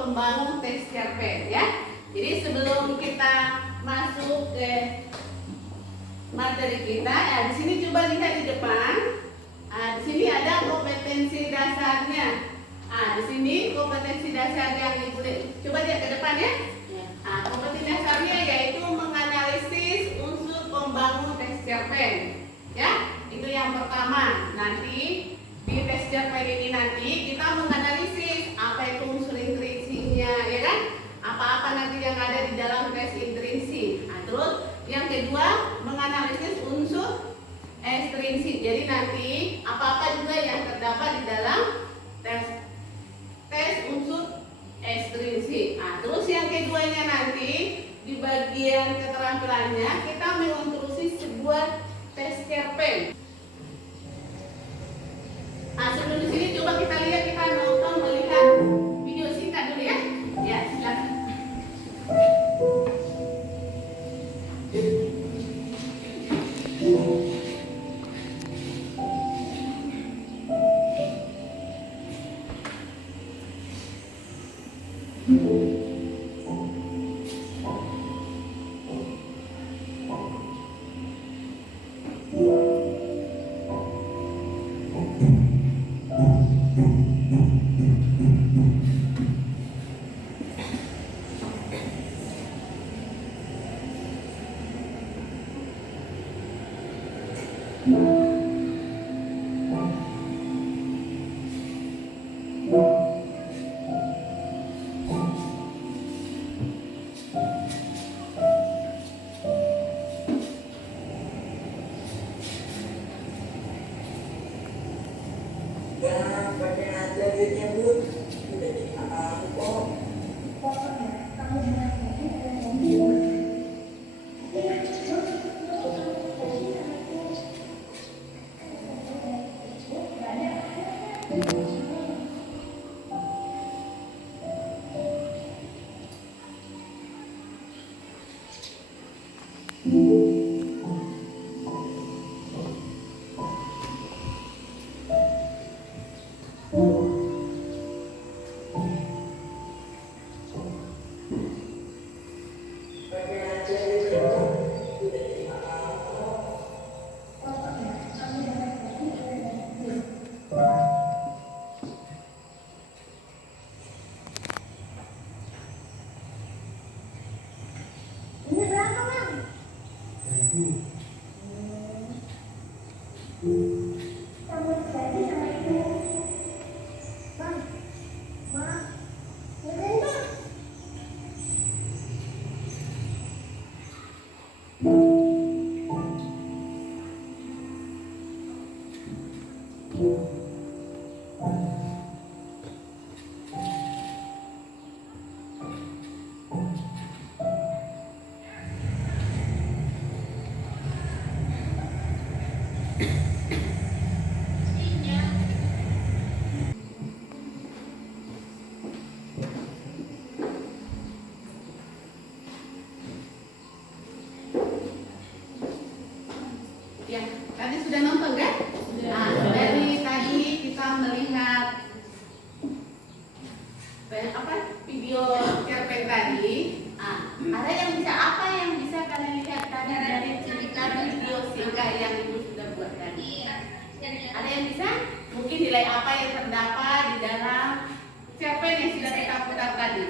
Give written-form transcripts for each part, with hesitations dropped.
pembangun tes cerpen ya. Jadi sebelum kita masuk ke materi kita, ya di sini coba lihat di depan. Di sini ada kompetensi dasarnya. Di sini kompetensi dasar yang ibu coba lihat ke depan ya. Kompetensi dasarnya yaitu menganalisis unsur pembangun tes cerpen. Ya, itu yang pertama. Nanti di tes cerpen ini nanti kita menganalisis apa itu unsur intrinsiknya, ya kan? Apa-apa nanti yang ada di dalam tes intrinsik. Terus yang kedua menganalisis unsur ekstrinsik. Jadi nanti apa-apa juga yang terdapat di dalam tes unsur ekstrinsik. Terus yang keduanya nanti di bagian keterampilannya kita mengonstruksi sebuah tes cerpen. Sebelum di sini coba kita lihat, kita nonton melihat video singkat dulu ya. Ya, silakan. Ya, tadi sudah nonton kan? Dari tadi kita melihat video cerpen tadi. Ada yang bisa, apa yang bisa kalian lihat tadi dari cerita video singkat yang ibu sudah buat tadi? Ada yang bisa? Mungkin nilai apa yang terdapat di dalam cerpen yang sudah kita putar tadi?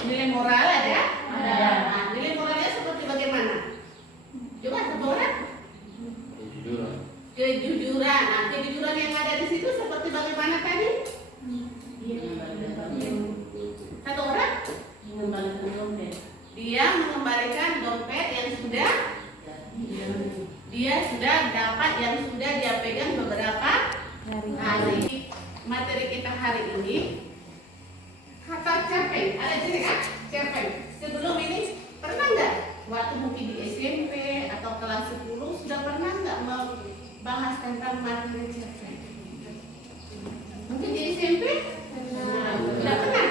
Nilai moral ada? Ada. Nilai moralnya seperti bagaimana? Coba satu orang. Kejujuran. Kejujuran yang ada di situ seperti bagaimana tadi? Satu orang? Dia mengembalikan dompet yang sudah dapat, yang sudah dia pegang beberapa hari. Materi kita hari ini kata cerpen. Ada jenis cerpen. Sebelum ini pernah nggak waktu mungkin di SMP atau kelas 10 sudah pernah nggak membahas tentang materi cerpen? Mungkin di SMP? Sudah pernah?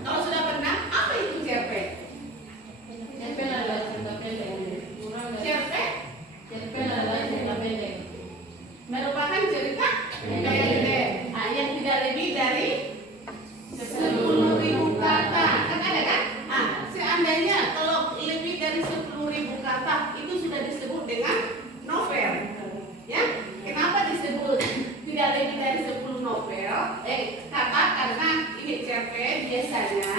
Kalau sudah pernah, apa itu cerpen? Cerpen adalah cerita pendek. Cerpen adalah cerita pendek. Merupakan cerita pendek yang tidak kata karena ini cerpen biasanya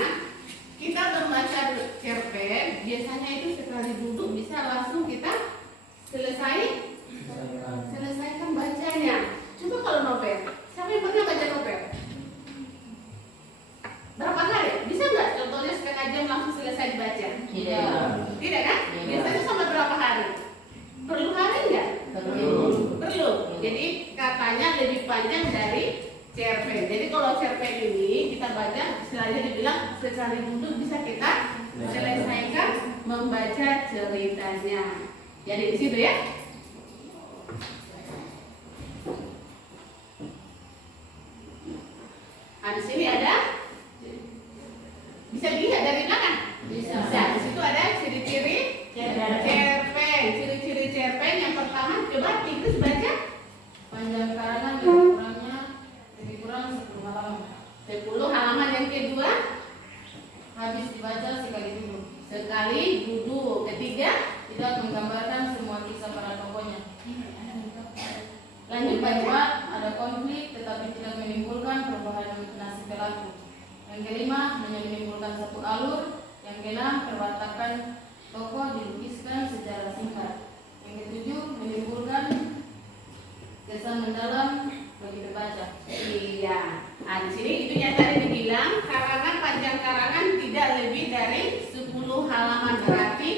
kita membaca cerpen biasanya itu sekali duduk bisa langsung kita selesaikan bacanya. Coba kalau novel, siapa yang pernah baca novel? Berapa kali? Bisa nggak contohnya setengah jam langsung selesai dibaca? Tidak kan? Biasanya sama berapa hari? Perlu hari nggak? Perlu. Jadi katanya lebih panjang dari cerpen. Jadi kalau cerpen ini kita baca, istilahnya dibilang sekali duduk bisa kita selesaikan membaca ceritanya. Jadi di situ ya. Nah, di sini ada, bisa dilihat dari belakang. Bisa. Di situ ada ciri-ciri cerpen. Ciri-ciri cerpen yang pertama, coba Inggris baca. Panjang karangan lebih kurangnya lebih kurang 10 halaman. 10 halaman. Yang kedua, Habis dibaca sekali duduk. sekali duduk. Ketiga, Tidak menggambarkan semua kisah para tokohnya. lanjut Yang baca. kedua, ada konflik tetapi tidak menimbulkan perubahan nasib pelaku. Yang kelima, hanya menimbulkan satu alur. Yang keenam, perwatakan tokoh dilukiskan secara singkat. Yang ketujuh, menimbulkan kesan mendalam bagi pembaca. Iya. Nah, di sini itu yang tadi dibilang karangan panjang karangan tidak lebih dari 10 halaman. Berarti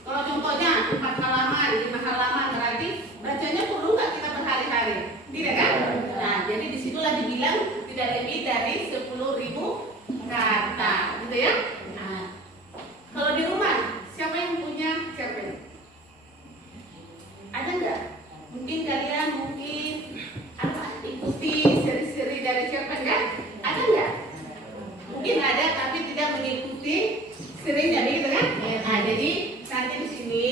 kalau contohnya 4 halaman, 5 halaman, berarti bacanya perlu nggak kita berhari-hari? Tidak kan? Nah, jadi disitulah dibilang tidak lebih dari 10.000 kata, gitu ya. Nah, kalau di rumah siapa yang punya cerpen? Ada nggak? Mungkin kalian ikuti seri-seri dari cerpen kan? Ada nggak? Mungkin ada tapi tidak mengikuti serinya, begitu kan? Nah, jadi nanti di sini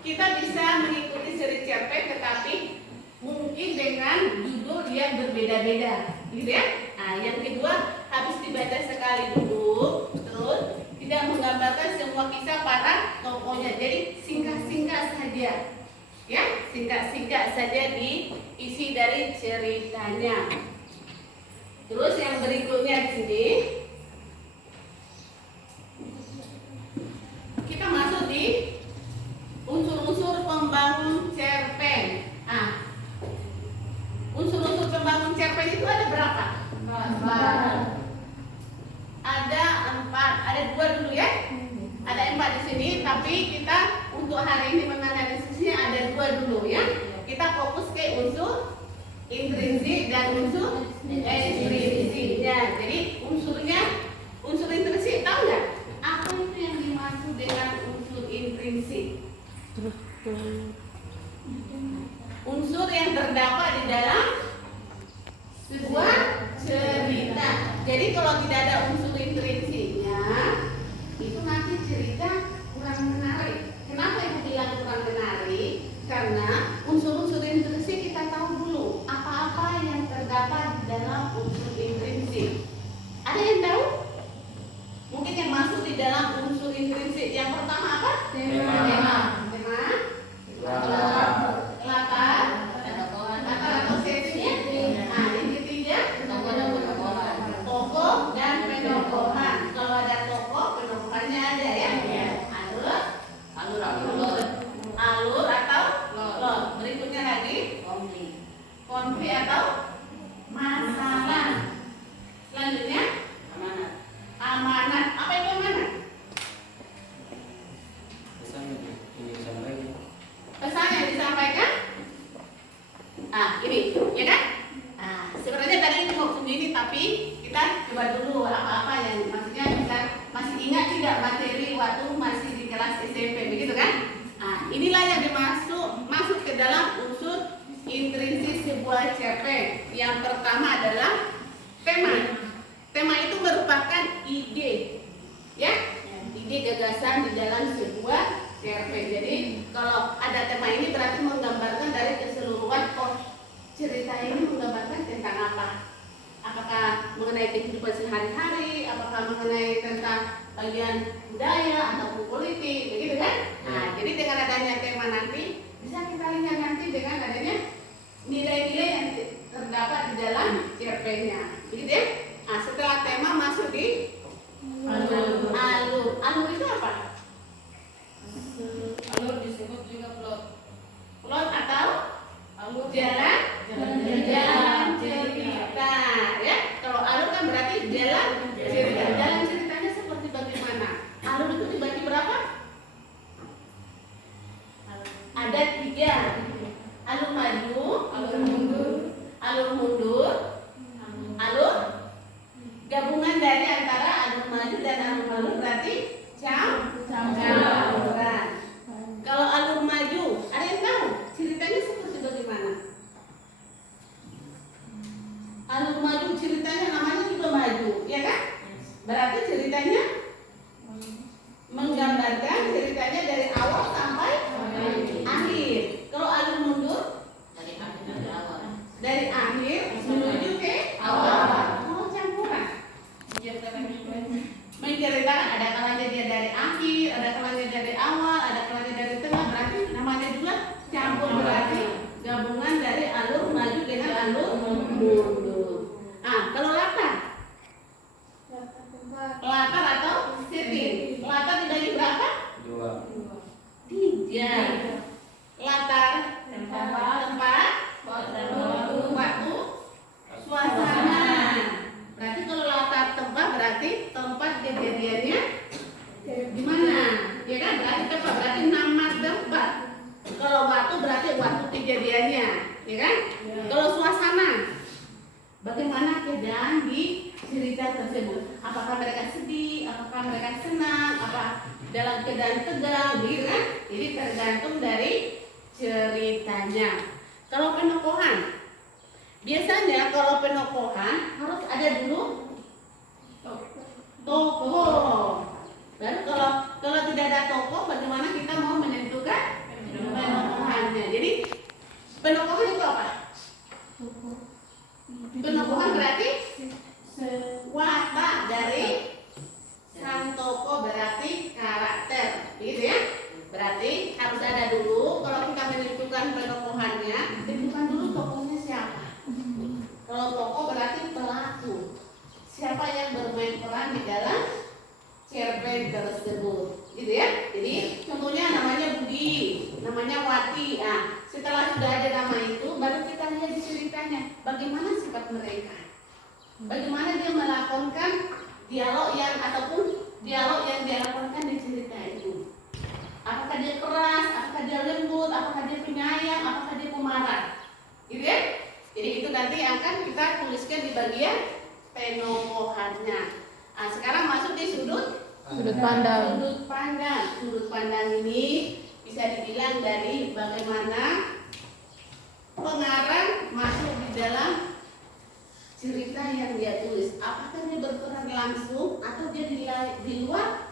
kita bisa mengikuti seri cerpen, tetapi mungkin dengan judul yang berbeda-beda, gitu ya. Nah, yang kedua, habis dibaca sekali dulu, terus tidak menggambarkan semua kisah para tokohnya. Jadi singkat-singkat saja, ya, singkat-singkat saja diisi dari ceritanya. Terus yang berikutnya di sini kita masuk di unsur-unsur pembangun cerpen. Ah, unsur-unsur pembangun cerpen itu ada berapa? 4. Ada 4, ada 2 dulu ya. Ada 4 di sini, tapi kita untuk hari ini menganalisisnya ada 2 dulu ya. Kita fokus ke unsur intrinsik dan unsur ekstrinsiknya. Jadi unsur intrinsik tahu nggak? Apa itu yang dimaksud dengan unsur intrinsik? Unsur yang terdapat di dalam sebuah cerita. Jadi kalau tidak ada unsur intrinsiknya, itu nanti cerita kurang menarik. Kenapa ibu bilang kurang menarik? Karena unsur-unsur intrinsik kita tahu dulu apa-apa yang terdapat di dalam unsur intrinsik. Ada yang tahu? Mungkin yang masuk di dalam unsur intrinsik yang pertama apa? Tema. Latar atau settingnya. Nah, yang ketiga tokoh dan penokohan. Kalau ada tokoh, penokohannya ada ya. Alur atau plot. Berikutnya lagi konflik atau masalah. Selanjutnya amanat. Apa itu amanat? Pesan yang disampaikan. Ini, ya kan? Sebenarnya tadi itu mau sendiri, tapi kita coba dulu apa-apa yang maksudnya bisa masih ingat tidak materi waktu masih di kelas SMP, begitu kan? Inilah yang masuk ke dalam unsur intrinsik sebuah cerpen. Yang pertama adalah tema. Tema itu merupakan ide, ya, ide gagasan di dalam sebuah cerpen. Jadi kalau ada tema ini berarti menggambarkan dari keseluruhan cerita ini menggambarkan tentang apa? Apakah mengenai kehidupan sehari-hari, apakah mengenai tentang bagian budaya atau politik, begitu kan? Jadi dengan adanya tema nanti bisa kita lihat nanti dengan adanya nilai-nilai yang terdapat di dalam dalam cerpennya. Begitu ya? Nah, setelah tema masuk di Alur. alur itu apa? Alur disebut juga plot. Plot atau Alur jalan Jalan cerita ya. Kalau alur kan berarti jalan cerita. Jalan ceritanya seperti bagaimana? Alur itu dibagi berapa? Ada 3. Alur maju, alur mundur, alur mundur, alur gabungan dari antara alur maju dan alur mundur berarti campuran. Kalau alur maju, ada yang tahu ceritanya seperti bagaimana? Alur maju ceritanya namanya juga maju, ya kan? Berarti ceritanya menggambarkan ceritanya dari awal sampai akhir. Kalau alur mundur dari akhir menuju ke awal. Kalau campuran menceritakan ada kalanya dia dari akhir, ada kalanya dari awal, ada kalanya dari tengah, berarti namanya juga campur, berarti gabungan dari alur maju dengan alur mundur. Nah, kalau latar atau setting, latar dibagi berapa? 3. Latar tempat, waktu, suasana. Berarti kalau latar tempat berarti tempat kejadiannya di mana? Ya kan? Berarti tempat berarti nama tempat. Kalau waktu berarti waktu kejadiannya, ya kan? Kalau suasana, bagaimana keadaan di cerita tersebut? Apakah mereka sedih? Apakah mereka senang? Apa dalam keadaan tegang? Gitu kan? Jadi tergantung dari ceritanya. Kalau penokohan, biasanya kalau penokohan harus ada dulu tokoh. Lalu kalau tidak ada tokoh, bagaimana kita mau menentukan penokohannya? Jadi penokohan itu apa? Penokohan berarti watak dari sang tokoh, berarti karakter, gitu ya. Berarti harus ada dulu. Kalau kita menentukan penokohannya, tentukan dulu tokohnya siapa. Kalau tokoh berarti pelaku, siapa yang bermain peran di dalam cerpen tersebut, gitu ya. Jadi contohnya namanya Budi, namanya Wati. Nah, setelah sudah ada nama itu, baru kita lihat di ceritanya bagaimana sifat mereka, bagaimana dia melakukan dialog yang dilakukan di cerita itu. Apakah dia keras, apakah dia lembut, apakah dia penyayang, apakah dia pemarah, gitu ya. Jadi itu nanti akan kita tuliskan di bagian penokohannya. Nah, sekarang masuk di sudut pandang. Sudut pandang ini bisa dibilang dari bagaimana pengarang masuk di dalam cerita yang dia tulis. Apakah dia berperan langsung atau dia di luar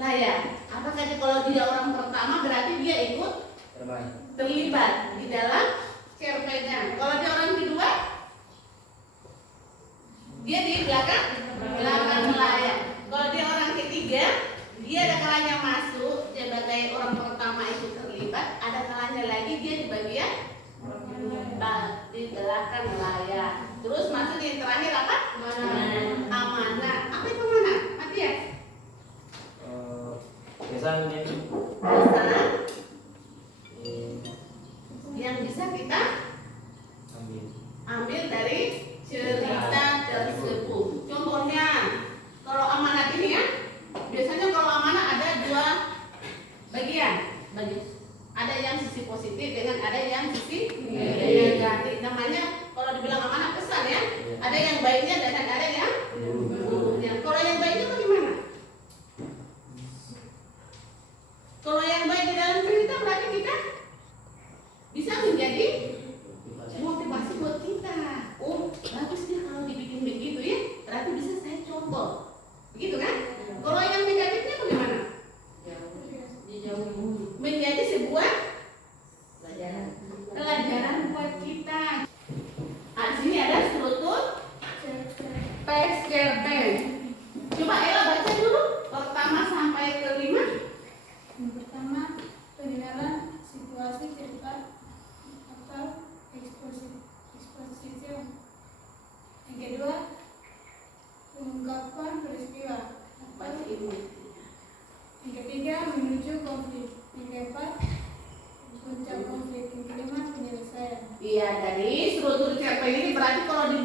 layar? Apakah dia, kalau dia orang pertama berarti dia ikut terlibat di dalam cerpennya. Kalau dia orang kedua, dia di belakang layar. Kalau dia orang ketiga, dia ada kalanya masuk sebagai orang pertama itu terlibat, ada kalanya lagi dia di bagian di belakang layar. Terus masuk yang terakhir apa? Amanah. Apa itu amanah? Matias? Pesan yang bisa kita ambil dari cerita tersebut. Contohnya, kalau amanat ini ya, biasanya kalau amanat ada 2 bagian. Ada yang sisi positif dengan ada yang sisi negatif. Namanya kalau dibilang amanat pesan ya, ada yang baiknya dan ada yang buruknya. Kalau yang baiknya bagaimana? Kalau yang baik di dalam cerita berarti kita bisa menjadi motivasi buat kita. Oh, bagus dia kalau dibikin begitu ya. Berarti bisa saya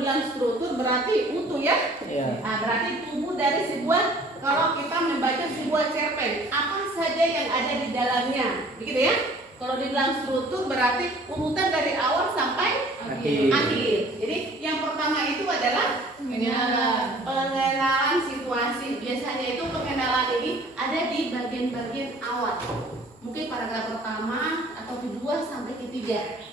dibilang struktur berarti utuh ya. Nah, berarti tubuh dari sebuah, kalau kita membaca sebuah cerpen, apa saja yang ada di dalamnya, begitu ya. Kalau dibilang struktur berarti urutan dari awal sampai akhir. Jadi yang pertama itu adalah pengenalan situasi. Biasanya itu pengenalan ini ada di bagian-bagian awal. Mungkin paragraf pertama atau kedua sampai ketiga.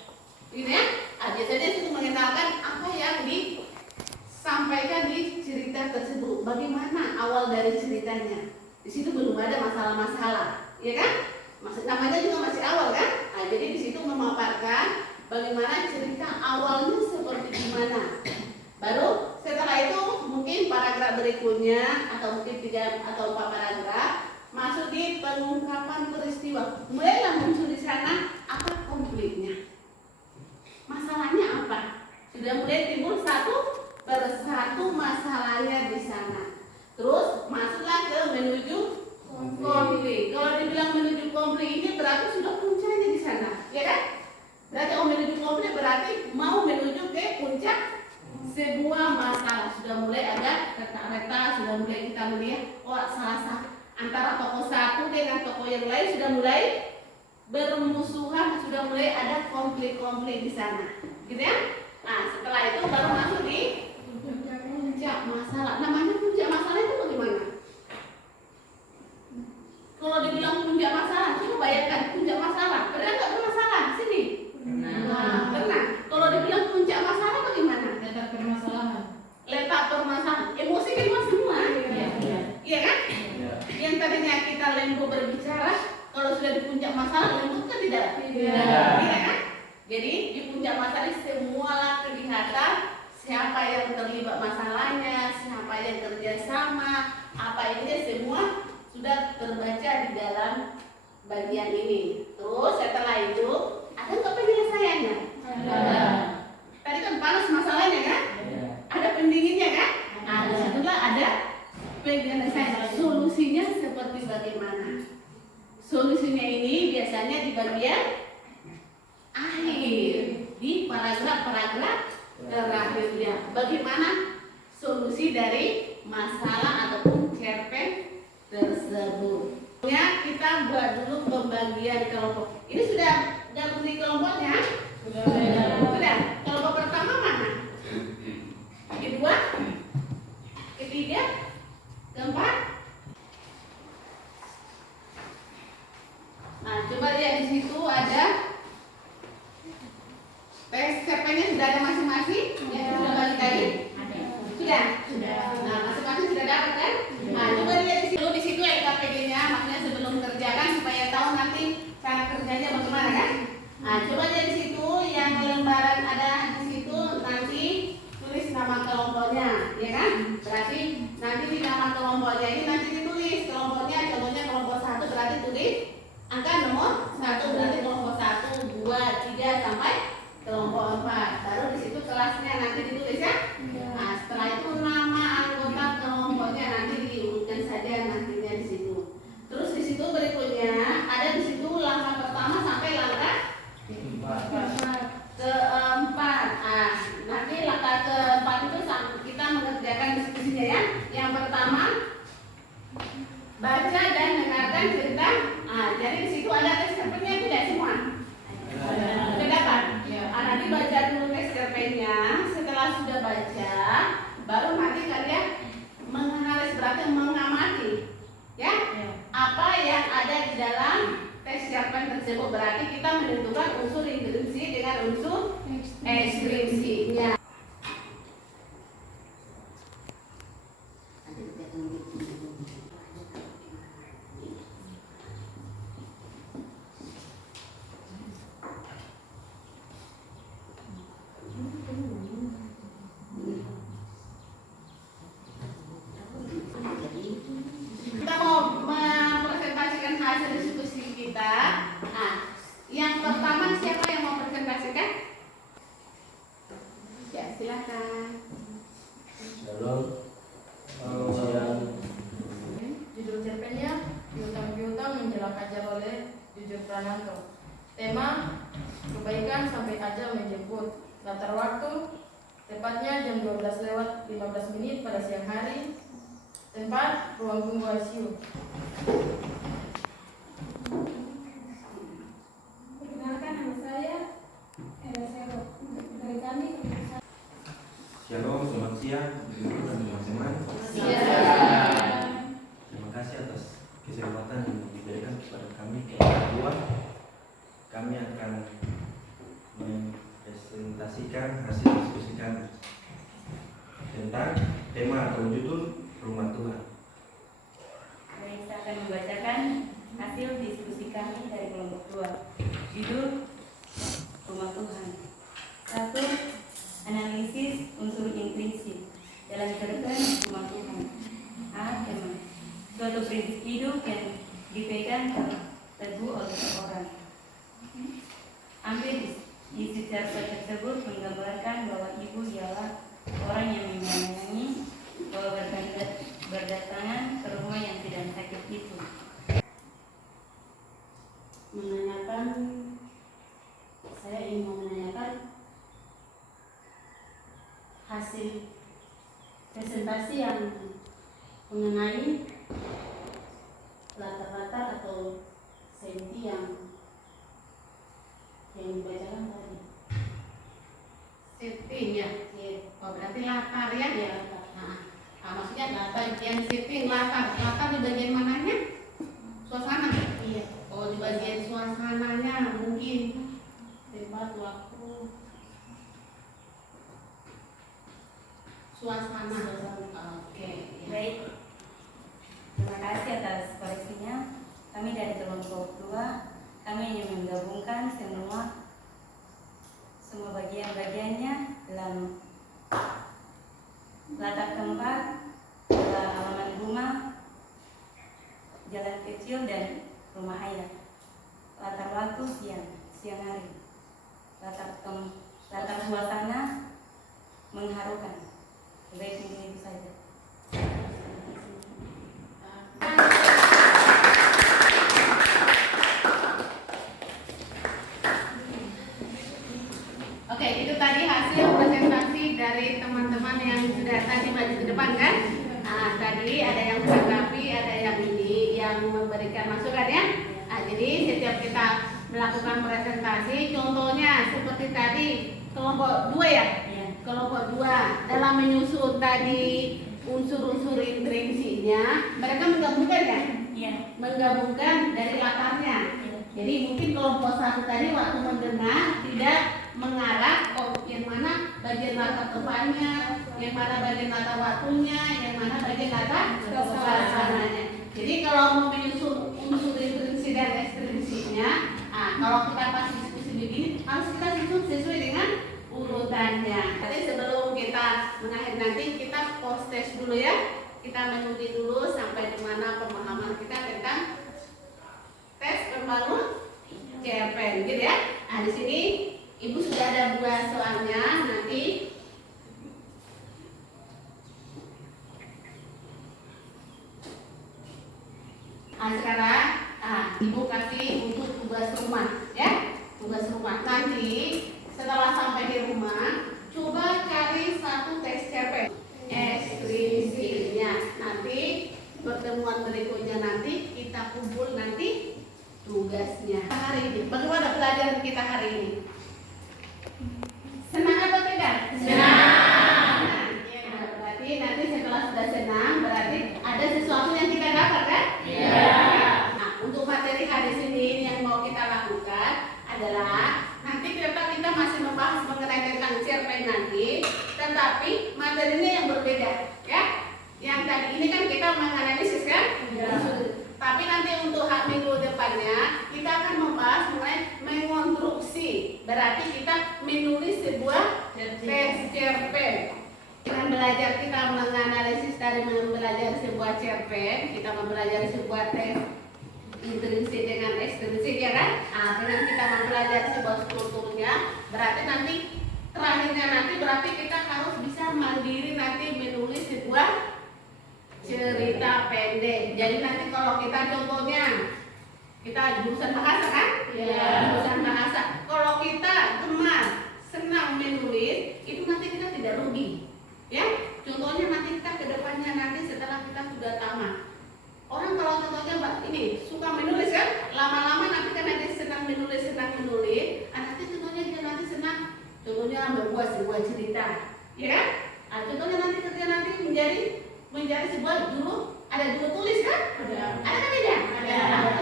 Gitu ya. Biasanya itu mengenalkan apa yang disampaikan di cerita tersebut. Bagaimana awal dari ceritanya. Di situ belum ada masalah-masalah, ya kan? Namanya juga masih awal kan? Nah, jadi di situ memaparkan bagaimana cerita awalnya seperti gimana. Baru setelah itu mungkin paragraf berikutnya atau mungkin 3 atau 4 paragraf masuk di pengungkapan peristiwa. Mulailah muncul di sana apa konfliknya. Masalahnya apa? Sudah mulai timbul satu persatu masalahnya di sana. Terus masuklah ke menuju konflik. Kalau dibilang menuju konflik ini berarti sudah puncaknya di sana, ya kan? Berarti menuju konflik berarti mau menuju ke puncak sebuah masalah. Sudah mulai ada reta-reta, sudah mulai kita melihat salah antara tokoh satu dengan tokoh yang lain sudah mulai bermusuhan, sudah mulai ada konflik-konflik di sana, gitu ya. Nah, setelah itu baru masuk di puncak masalah. Namanya puncak masalah itu bagaimana? Kalau dibilang puncak masalah, coba bayangkan puncak masalah. Pernah nggak bermasalah? Sini. Nah, pernah. Kalau dibilang puncak masalah bagaimana? Letak permasalahan. Letak permasalahan. Emosi keluar semua. Iya kan? Yang tadinya kita lembut berbicara, kalau sudah di puncak masalah lembut kan tidak? Iya kan? Jadi di puncak masalah semua kelihatan siapa yang terlibat masalahnya, siapa yang kerjasama, apa ini semua sudah terbaca di dalam bagian ini. Terus setelah itu ada nggak penyelesaiannya? Ada. Tadi kan panas masalahnya kan? Ada pendinginnya kan? Ada. Setelah ada penyelesaian. Solusinya seperti bagaimana? Solusinya ini biasanya di bagian akhir, di paragraf-paragraf terakhirnya. Bagaimana solusi dari masalah ataupun cerpen tersebut. Ya, kita buat dulu pembagian kelompok. Ini sudah gabung di kelompoknya? Sudah. Kelompok pertama mana? Kedua? Ketiga? Keempat? Nah, coba lihat di situ ada tes cerpennya sudah ada masing-masing? Ya, sudah balik lagi? Sudah? Nah, masing-masing sudah dapat kan? Nah, coba lihat di situ LKPD-nya, maksudnya sebelum kerjakan supaya tahu nanti cara kerjanya bagaimana kan? Nah, coba lihat di situ yang lembaran ada di situ nanti tulis nama kelompoknya, ya kan? Berarti nanti di nama kelompoknya ini nanti ditulis kelompoknya, contohnya kelompok 1 berarti tulis angka nomor 1 berarti kelompok 1, 2, 3 sampai kelompok 4. Baru di situ kelasnya nanti ditulis ya. Nah, setelah itu nama anggota kelompoknya nanti diurutkan saja nantinya di situ. Terus di situ berikutnya ada di situ langkah pertama sampai langkah keempat. Ah, nanti langkah keempat itu kita mengerjakan diskusinya ya. Yang pertama baca dan dengarkan cerita. Ah, jadi di situ ada tes cerpennya tidak semua? Sudah dapat? Nanti baca dulu tes cerpennya. Setelah sudah baca, baru nanti kalian menganalisis, berarti mengamati, ya? Apa yang ada di dalam tes cerpen tersebut. Berarti kita menentukan unsur intrinsik dengan unsur ekstrinsiknya. Kita mau mempresentasikan hasil diskusi kita. Nah, yang pertama siapa yang mau presentasikan? Ya, silakan. Shalom. Judul cerpennya Piutang-piutang menjelang ajal oleh Jujur Prananto. Tema kebaikan sampai ajal menjemput. Latar waktu tepatnya jam 12 15 menit pada siang hari. Tempat ruang tunggu ICU. Perkenalkan, nama saya Era Sero. Dari kami Shalom, selamat siang, ibu dan teman-teman. Terima kasih atas kesempatan yang diberikan kepada kami kedua. Kami akan mempresentasikan hasil diskusi kami tentang tema atau judul Rumah Tuhan. Baik, saya akan membacakan hasil diskusi kami dari kelompok 2. Judul Rumah Tuhan. 1. Analisis unsur intrinsik dalam cerpen Rumah Tuhan. A. Tema. Suatu prinsip hidup yang dipegang teguh oleh seorang. Hampir di setiap tersebut menggambarkan bahwa ibu ialah orang yang menyayangi, bahwa berdatangan ke rumah yang sedang sakit itu. Saya ingin menanyakan hasil presentasi yang mengenai latar-latar atau senti yang dibacakan tadi. Setting ya. Oh, berarti latar ya? Ya, Maksudnya bagian setting latar di bagian mananya? Suasana. iya. Oh, di bagian suasananya mungkin Tempat, waktu, suasana. Oke. Ya. Baik, terima kasih atas koreksinya. Kami dari kelompok 2, kami ingin menggabungkan semua bagian-bagiannya dalam latar tempat, halaman rumah, jalan kecil dan rumah ayah. Latar waktu siang hari. Latar suasana mengharukan. Baik, ini saja. Oke, itu tadi hasil presentasi dari teman-teman yang sudah tadi maju ke depan kan? Tadi ada yang menanggapi, ada yang memberikan masukan ya. Jadi setiap kita melakukan presentasi, contohnya seperti tadi kelompok 2 ya. Iya. Kelompok 2 dalam menyusun tadi unsur-unsur intrinsiknya, mereka menggabungkan ya? Iya. Menggabungkan dari latarnya. Jadi mungkin kelompok 1 tadi waktu mendengar tidak mengarah yang mana bagian latar tempatnya, yang mana bagian latar waktunya, yang mana bagian latar suasananya. Jadi kalau mau menyusun unsur intrinsik dan ekstrinsiknya, kalau kita pas diskusi begini harus kita susun sesuai dengan urutannya. Jadi sebelum kita mengakhiri nanti kita post test dulu ya. Kita menguji dulu sampai di mana pemahaman kita tentang tes pembangun cerpen, gitu ya. Di sini Ibu sudah ada buat soalnya, nanti sekarang Ibu kasih untuk tugas rumah ya. Tugas rumah nanti setelah sampai di rumah coba cari satu teks cerpen ekstrinsiknya. Nanti pertemuan berikutnya nanti kita kumpul nanti tugasnya. Hari ini bagaimana pelajaran kita hari ini? Senang atau tidak? Senang. Berarti nanti setelah sudah senang berarti ada sesuatu yang kita dapat kan? Iya. Untuk materi hari ini yang mau kita lakukan adalah nanti kita masih membahas mengenai tentang cerpen nanti, tetapi materinya yang berbeda, ya. Yang tadi ini kan kita menganalisis kan? Iya. Tapi nanti untuk minggu depannya kita akan membahas mengenai mengonstruksi. Berarti kita menulis sebuah teks cerpen. Dengan belajar kita menganalisis dari belajar sebuah cerpen, kita mempelajari sebuah teks intrinsik dengan ekstrinsik ya kan? Dengan kita mempelajari sebuah strukturnya, berarti nanti terakhirnya nanti berarti kita harus bisa mandiri nanti menulis sebuah cerita pendek. Jadi nanti kalau kita contohnya kita jurusan bahasa kan? Iya. Jurusan bahasa. Kalau kita gemar, senang menulis, itu nanti kita tidak rugi. Ya, contohnya ya kan? Nah, contohnya nanti ketika nanti menjadi sebuah ada juru tulis kan? Ada kan tidak?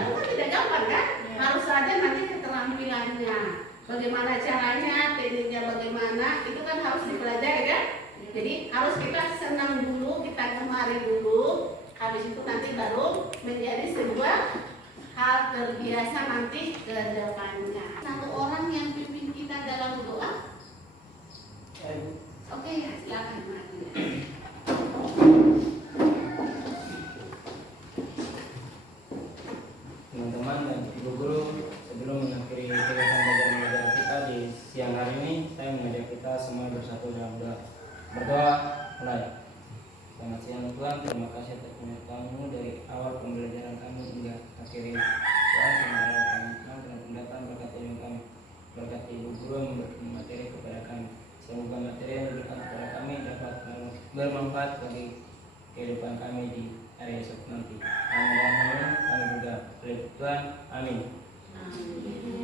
Itu kan tidak gampang kan? Harus ada nanti keterampilannya. Bagaimana caranya, tekniknya bagaimana, itu kan harus dipelajari kan? Jadi harus kita senang dulu, kita gemari dulu. Habis itu nanti baru menjadi sebuah hal terbiasa nanti ke depannya. Satu orang yang pimpin kita dalam doa. Oke, silakan Mati. Teman-teman dan ibu guru, sebelum mengakhiri kegiatan belajar mengajar kita di siang hari ini, saya mengajak kita semua bersatu dalam doa. Berdoa, mulai. Selamat siang Tuhan, terima kasih atas penyertaan-Mu dari awal pembelajaran kami hingga akhir ini. Tuhan, semoga kami senang dengan pendataan berkati ilmu kami. Berkati ibu guru yang memberikan materi kepada kami. Semoga materi yang diberikan kepada kami dapat bermanfaat bagi kehidupan kami di hari esok nanti. Amin dan amin. Kami juga Tuhan. Amin. Amin.